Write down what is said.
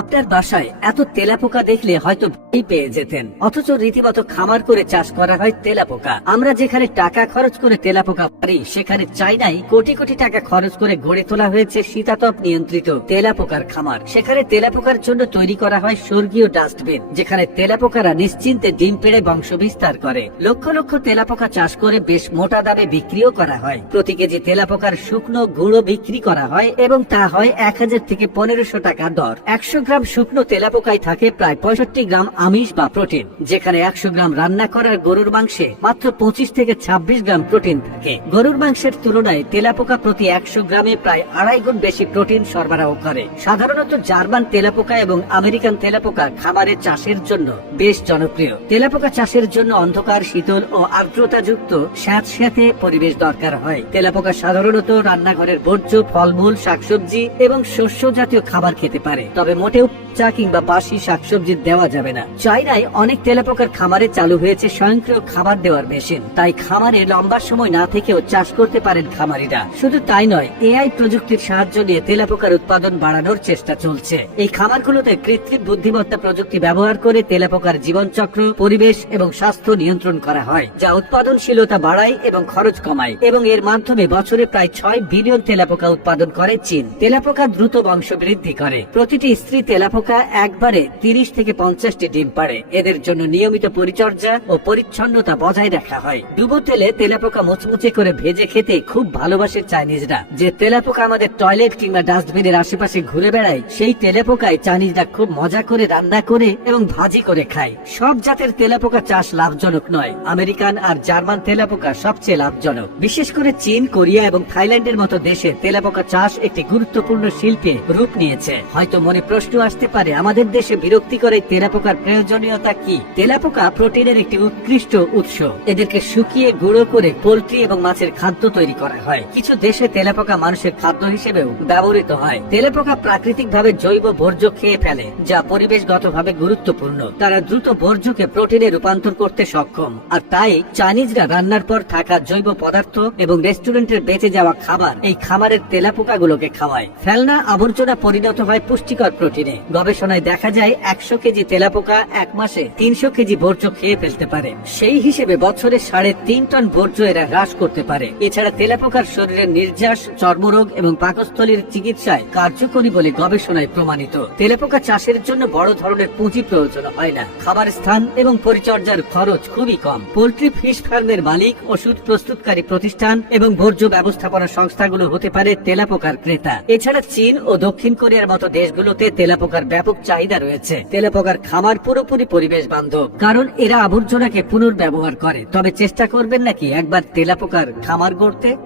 আপনার বাসায় এত তেলাপোকা দেখলে হয়তো ভয় পেয়ে যেতেন। অথচ রীতিমতো খামার করে চাষ করা হয় তেলাপোকা। আমরা যেখানে টাকা খরচ করে তেলাপোকা পারি, সেখানে চাইনাই কোটি কোটি টাকা খরচ করে গড়ে তোলা হয়েছে শীতাতপ নিয়ন্ত্রিত তেলাপোকার খামার। সেখানে তেলাপোকার জন্য তৈরি করা হয় স্বর্গীয় ডাস্টবিন, যেখানে তেলাপোকারা নিশ্চিন্তে ডিম পেড়ে বংশ বিস্তার করে। লক্ষ লক্ষ তেলাপোকা চাষ করে বেশ মোটা দামে বিক্রিও করা হয়। প্রতি কেজি তেলাপোকার শুকনো গুঁড়ো বিক্রি করা হয় এবং তা হয় এক হাজার থেকে পনেরোশো টাকা দর। একশো গ্রাম শুকনো তেলাপোকায় থাকে প্রায় পঁয়ষট্টি গ্রাম আমিষ বা প্রোটিন, যেখানে একশো গ্রাম রান্না করার গরুর মাংসে মাত্র পঁচিশ থেকে ছাব্বিশ গ্রাম প্রোটিন থাকে। গরুর মাংসের তুলনায় তেলাপোকা প্রতি একশো গ্রামে প্রায় আড়াই গুণ বেশি প্রোটিন সরবরাহ করে। সাধারণত জার্মান তেলাপোকা এবং আমেরিকান তেলাপোকা খাবারের চাষের জন্য বেশ জনপ্রিয়। তেলাপোকা চাষের জন্য অন্ধকার, শীতল ও আর্দ্রতাযুক্ত স্যাঁতস্যাঁতে পরিবেশ দরকার হয়। তেলাপোকা সাধারণত রান্নাঘরের বর্জ্য, ফলমূল, শাকসবজি এবং শস্য জাতীয় খাবার খেতে পারে। তবে মোটেও চা কিংবা বাসি শাকসবজি দেওয়া যাবে না। চাইনায় অনেক তেলাপোকার খামারে চালু হয়েছে স্বয়ংক্রিয় খাবার দেওয়ার মেশিন। তাই খামারে লম্বা সময় না থেকেও চাষ করতে পারেন খামারিরা। শুধু তাই নয়, এআই প্রযুক্তির সাহায্য নিয়ে তেলাপোকার উৎপাদন বাড়ানোর চেষ্টা চলছে। এই খামারগুলোতে কৃত্রিম বুদ্ধিমত্তা প্রযুক্তি ব্যবহার করে তেলাপোকার জীবনচক্র, পরিবেশ এবং স্বাস্থ্য নিয়ন্ত্রণ করা হয়, যা উৎপাদনশীলতা বাড়ায় এবং খরচ কমায়। এবং এর মাধ্যমে বছরে প্রায় ছয় বিলিয়ন তেলাপোকা উৎপাদন করে চীন। তেলাপোকা দ্রুত বংশ বৃদ্ধি করে। প্রতিটি স্ত্রী তেলাপোকা একবারে তিরিশ থেকে পঞ্চাশটি ডিম পাড়ে। এদের জন্য নিয়মিত পরিচর্যা ও পরিচ্ছন্নতা বজায় রাখা হয়। ডুবো তেলে তেলাপোকা মুচমুচে করে ভেজে খেতে খুব ভালোবাসে চাইনিজরা। যে তেলাপোকা আমাদের টয়লেট কিংবা ডাস্টবিনের আশেপাশে ঘুরে বেড়ায়, সেই তেলাপোকায় চাইনিজরা খুব মজা করে রান্না করে এবং ভাজি করে খায়। সব জাতের তেলাপোকা চাষ লাভজনক নয়। আমেরিকান আর জার্মান তেলাপোকা সবচেয়ে লাভজনক। বিশেষ করে চীন, কোরিয়া এবং থাইল্যান্ডের মতো দেশে তেলাপোকা চাষ একটি গুরুত্বপূর্ণ শিল্পে রূপ নিয়েছে। হয়তো মনে প্রশ্ন আসতে পারে, আমাদের দেশে বিরক্তিকর এই তেলাপোকার প্রয়োজনীয়তা কি? তেলাপোকা প্রোটিনের একটি উৎকৃষ্ট উৎস। এদেরকে শুকিয়ে গুঁড়ো করে পোলট্রি এবং মাছের খাদ্য তৈরি করা হয়। কিছু দেশে তেলাপোকা মানুষের খাদ্য হিসেবেও ব্যবহৃত হয়। তেলাপোকা প্রাকৃতিক ভাবে জৈব বর্জ্য খেয়ে ফেলে, যা পরিবেশগতভাবে গুরুত্বপূর্ণ। তারা দ্রুত বর্জ্যকে প্রোটিনে রূপান্তর করতে সক্ষম। আর তাই চাইনিজরা রান্নার পর থাকা জৈব পদার্থ এবং রেস্টুরেন্টের বেঁচে যাওয়া খাবার এই খামারের তেলাপোকাগুলোকে খাওয়ায়। ফেলনা আবর্জনা পরিণত হয় পুষ্টিকর প্রোটিনে গবেষণায় দেখা যায় একশো কেজি তেলাপোকা এক মাসে তিনশো কেজি বর্জ্য খেয়ে ফেলতে পারে। সেই হিসেবে বছরে সাড়ে তিন টন বর্জ্য এরা হ্রাস করতে পারে। এছাড়া তেলাপোকার শরীরের নির্যাস, চর্মরোগ এবং পাকস্থলীর চিকিৎসায় কার্যকরী বলে গবেষণায় প্রমাণিত। তেলাপোকা চাষের জন্য বড় ধরনের পুঁজি প্রয়োজন হয় না। খাবার স্থান এবং পরিচর্যার খরচ খুবই কম। পোল্ট্রি ফিশ ফার্মের মালিক, ওষুধ প্রস্তুতকারী প্রতিষ্ঠান এবং বর্জ্য ব্যবস্থাপনা সংস্থাগুলো হতে পারে তেলাপোকার ক্রেতা। এছাড়া চীন ও দক্ষিণ কোরিয়ার মতো দেশগুলোতে তেলাপোকার ব্যাপক চাহিদা রয়েছে। তেলাপোকার খামার পুরোপুরি পরিবেশ বান্ধব। কারণ এরা আবর্জনাকে পুনর্ব্যবহার করে। তবে চেষ্টা করবেন নাকি একবার তেলাপোকার খামার গড়তে?